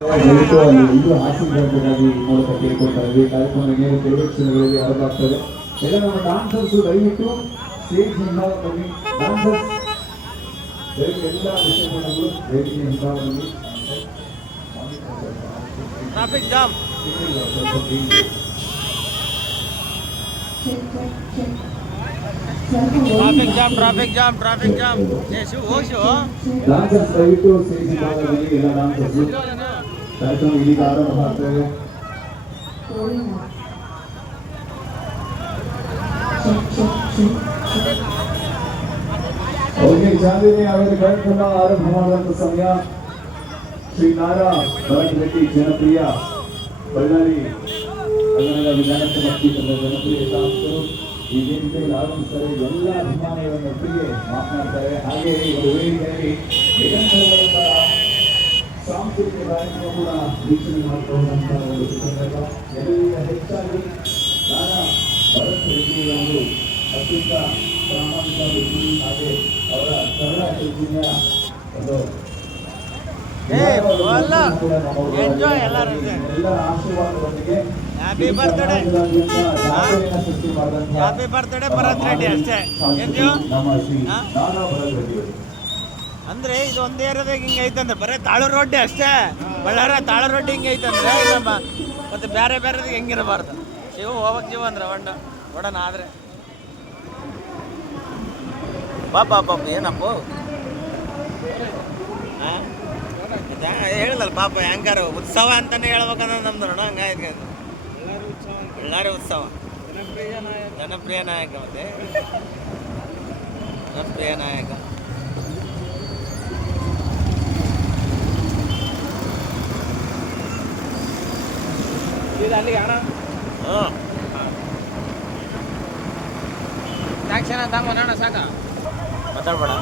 ದಯವಿಟ್ಟು ಅಲ್ಲಿ ಎಲ್ಲರೂ ಆಶೀರ್ವಾದವಾಗಿ ಮೂಲಕ ಕೇಳ್ಕೊಳ್ತಾರೆ. ಈ ಕಾರ್ಯಕ್ರಮ ಇನ್ನೇನು ಕೆಲವೇ ಕ್ಷಣಗಳಲ್ಲಿ ಆರಂಭವಾಗ್ತದೆ. ಎಲ್ಲ ನಮ್ಮ ಡಾನ್ಸರ್ಸು ದಯವಿಟ್ಟು ಸ್ಟೇಜ್ ಹಿಂಭಾಗದಲ್ಲಿ ಡಾನ್ಸರ್ಸ್ ದಯವಿಟ್ಟು ಎಲ್ಲ ವಿಷಯಗಳು ವೇದಿಕೆ ಹಿಂಭಾಗದಲ್ಲಿ traffic jam traffic jam dancers ದಯವಿಟ್ಟು ಸ್ಟೇಜ್ ಹಿಂಭಾಗದಲ್ಲಿ ಎಲ್ಲ ಡಾನ್ಸರ್ಸು ಕಾರ್ಯಕ್ರಮ ಇದೀಗ ಆರಂಭ ಆಗ್ತದೆ. ಓಕೆ, ಚಾಂದಿನಿ ಅವರ ಕಾರ್ಯಕ್ರಮ ಆರಂಭ ಮಾಡುವಂತ ಸಮಯ. ಶ್ರೀ ನಾರಾ ಭರತ್ ರೆಡ್ಡಿ ಜನಪ್ರಿಯ ಬಳ್ಳಾರಿ ಕನ್ನಡ ವಿಧಾನಸಭಾ ಕ್ಷೇತ್ರದ ಜನಪ್ರಿಯ ಶಾಸಕರು ಈ ವೇದಿಕೆಯಲ್ಲಿ ಆಗಮಿಸ್ತಾರೆ. ಎಲ್ಲ ಅಭಿಮಾನಿಗಳನ್ನೊಟ್ಟಿಗೆ ಮಾತನಾಡ್ತಾರೆ. ಹಾಗೆ ಒಂದು ವೇದಿಕೆಯಲ್ಲಿ ನಿರಂತರವಾದ ಸಾಂಸ್ಕೃತಿಕ ಕಾರ್ಯಕ್ರಮ ಕೂಡ ವೀಕ್ಷಣೆ ಮಾಡಿಕೊಳ್ಳುವಂತಹ ಒಂದು ಸಂದರ್ಭ. ಎಲ್ಲರಿಗಿಂತ ಹೆಚ್ಚಾಗಿ ನಾರಾ ಭರತ್ ರೆಡ್ಡಿ ಅವರು ಅತ್ಯಂತ ಪ್ರಾಮಾಣಿಕ ವ್ಯಕ್ತಿ. ಹಾಗೆ ಅವರ ಕನ್ನಡ ಚೈತನ್ಯ ಒಂದು ಎಲ್ಲರ ಆಶೀರ್ವಾದದೊಂದಿಗೆ ಹ್ಯಾಪಿ ಬರ್ತ್ಡೇ ಭರತ್ ರೆಡ್ಡಿ ಅಷ್ಟೇ. ನಮ್ಮ ಶ್ರೀ ನಾರಾ ಭರತ್ ರೆಡ್ಡಿ ಅವರು ಅಂದ್ರೆ ಇದು ಒಂದೇ ಏರಿಯಾದಾಗ ಹಿಂಗೆ ಐತಂದ್ರೆ ಬರೀ ತಾಳು ರೊಟ್ಟಿ ಅಷ್ಟೇ. ಬಳ್ಳಾರ ತಾಳು ರೊಟ್ಟಿ ಹಿಂಗೆ ಐತಂದ್ರೆ ನಮ್ಮ ಮತ್ತೆ ಬೇರೆ ಬೇರೆದಾಗ ಹೆಂಗಿರಬಾರ್ದು. ಶಿವ ಹೋಗಕ್ ಜೀವ ಅಂದ್ರೆ ಒಡನ ಆದ್ರೆ ಪಾಪ ಏನಪ್ಪ ಹೇಳಿದಲ್ಲ ಪಾಪ ಹೆಂಗಾರ ಉತ್ಸವ ಅಂತಾನೆ ಹೇಳ್ಬೇಕಂದ್ರೆ ನಮ್ದು ನೋಡ ಹಂಗಾಯ್ತು. ಬಳ್ಳಾರಿ ಉತ್ಸವ ಜನಪ್ರಿಯ ನಾಯಕ ಮತ್ತೆ ಜನಪ್ರಿಯ ನಾಯಕ. ಅಲ್ಲಿಗೆ ಅಣ್ಣ ಸಾಕ್ಷಣ ತಂಗೋಣ ಸಾಕ ಮಾತಾಡ್ಬೇಡ.